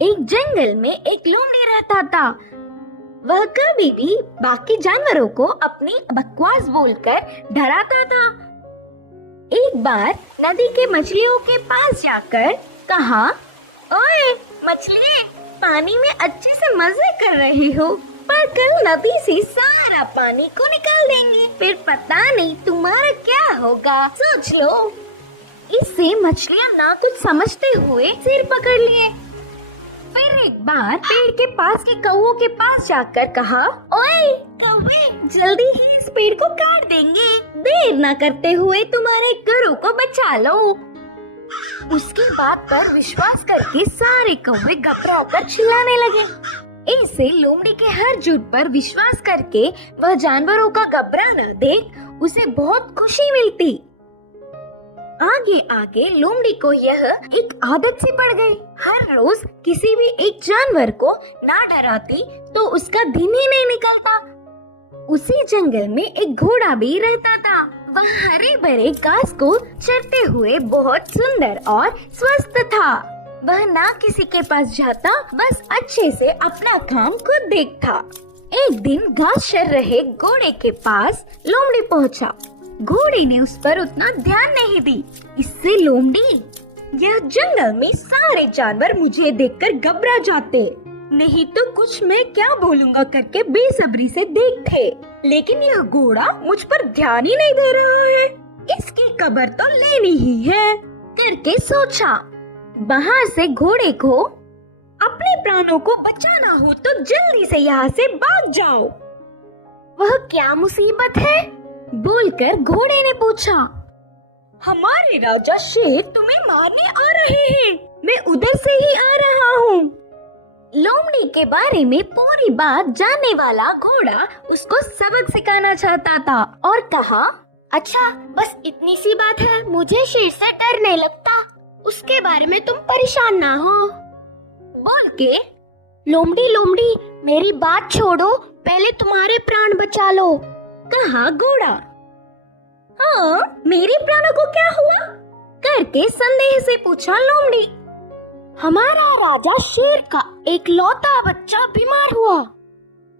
एक जंगल में एक लोमड़ी रहता था। वह कभी भी बाकी जानवरों को अपनी बकवास बोलकर डराता था। एक बार नदी के मछलियों के पास जाकर कहा, ओए मछली, पानी में अच्छे से मजे कर रही हो, पर कल नदी से सारा पानी को निकाल देंगे, फिर पता नहीं तुम्हारा क्या होगा, सोच लो। इससे मछलियां ना कुछ समझते हुए सिर पकड़ लिए। फिर एक बार पेड़ के पास के कौवों के पास जाकर कहा, ओए कौवे, जल्दी ही इस पेड़ को काट देंगे, देर न करते हुए तुम्हारे घरों को बचा लो। उसकी बात पर विश्वास करके सारे कौवे घबराकर चिल्लाने लगे। ऐसे लोमड़ी के हर झूठ पर विश्वास करके वह जानवरों का घबराना देख उसे बहुत खुशी मिलती। आगे आगे लोमड़ी को यह एक आदत सी पड़ गई। हर रोज किसी भी एक जानवर को ना डराती तो उसका दिन ही नहीं निकलता। उसी जंगल में एक घोड़ा भी रहता था। वह हरे भरे घास को चरते हुए बहुत सुंदर और स्वस्थ था। वह ना किसी के पास जाता, बस अच्छे से अपना काम खुद देखता। एक दिन घास चर रहे घोड़े के पास लोमड़ी पहुंचा। घोड़े ने उस पर उतना ध्यान नहीं दी। इससे लोमड़ी, यह जंगल में सारे जानवर मुझे देखकर घबरा जाते, नहीं तो कुछ मैं क्या बोलूंगा करके बेसब्री से देखते, लेकिन यह घोड़ा मुझ पर ध्यान ही नहीं दे रहा है, इसकी खबर तो लेनी ही है करके सोचा। बाहर से घोड़े को अपने प्राणों को बचाना हो तो जल्दी से यहाँ से भाग जाओ। वह क्या मुसीबत है? बोलकर घोड़े ने पूछा। हमारे राजा शेर तुम्हें मारने आ रहे हैं, मैं उधर से ही आ रहा हूँ। लोमड़ी के बारे में पूरी बात जानने वाला घोड़ा उसको सबक सिखाना चाहता था और कहा, अच्छा बस इतनी सी बात है, मुझे शेर से डर नहीं लगता, उसके बारे में तुम परेशान ना हो। बोल के लोमड़ी लोमड़ी मेरी बात छोड़ो, पहले तुम्हारे प्राण बचा लो, कहा घोड़ा। हाँ, मेरे प्राणों को क्या हुआ? करके संदेह से पूछा लोमड़ी। हमारा राजा शेर का एक लौता बच्चा बीमार हुआ,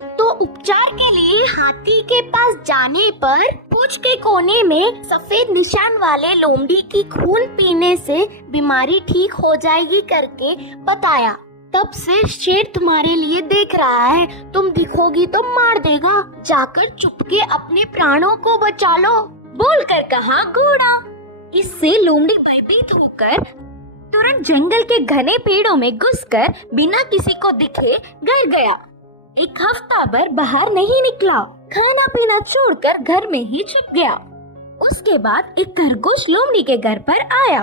तो उपचार के लिए हाथी के पास जाने पर पूंछ के कोने में सफेद निशान वाले लोमड़ी की खून पीने से बीमारी ठीक हो जाएगी करके बताया। तब से शेर तुम्हारे लिए देख रहा है, तुम दिखोगी तो मार देगा, जाकर चुपके अपने प्राणों को बचा लो, बोलकर कहा घोड़ा। इससे लोमड़ी भयभीत होकर तुरंत जंगल के घने पेड़ों में घुसकर बिना किसी को दिखे घर गया। एक हफ्ता भर बाहर नहीं निकला, खाना पीना छोड़कर घर में ही छुप गया। उसके बाद एक खरगोश लोमड़ी के घर पर आया।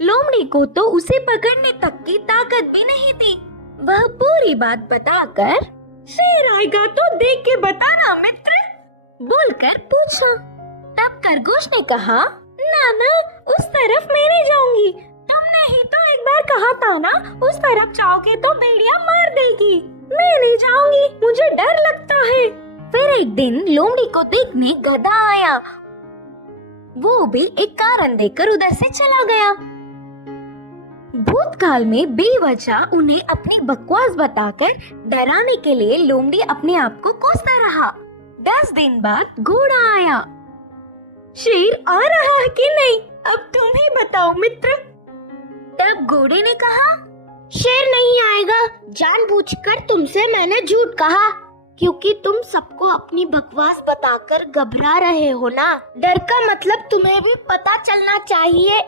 लोमड़ी को तो उसे पकड़ने तक की ताकत भी नहीं थी। वह पूरी बात बताकर, शेर आएगा तो देख के बताना मित्र, बोलकर पूछा। तब खरगोश ने कहा, ना उस तरफ मैं नहीं जाऊंगी, तुमने ही तो एक बार कहा था ना, उस तरफ जाओगे तो भेड़िया मार देगी, मैं नहीं जाऊंगी, मुझे डर लगता है। फिर एक दिन लोमड़ी को देखने गधा आया, वो भी एक कारण देकर उधर से चला गया। भूतकाल में बेवजह उन्हें अपनी बकवास बताकर डराने के लिए लोमड़ी अपने आप को कोसता रहा। 10 दिन बाद घोड़ा आया। शेर आ रहा है कि नहीं, अब तुम ही बताओ मित्र। तब घोड़े ने कहा, शेर नहीं आएगा, जानबूझकर तुमसे मैंने झूठ कहा, क्योंकि तुम सबको अपनी बकवास बताकर घबरा रहे हो ना। डर का मतलब तुम्हें भी पता चलना चाहिए।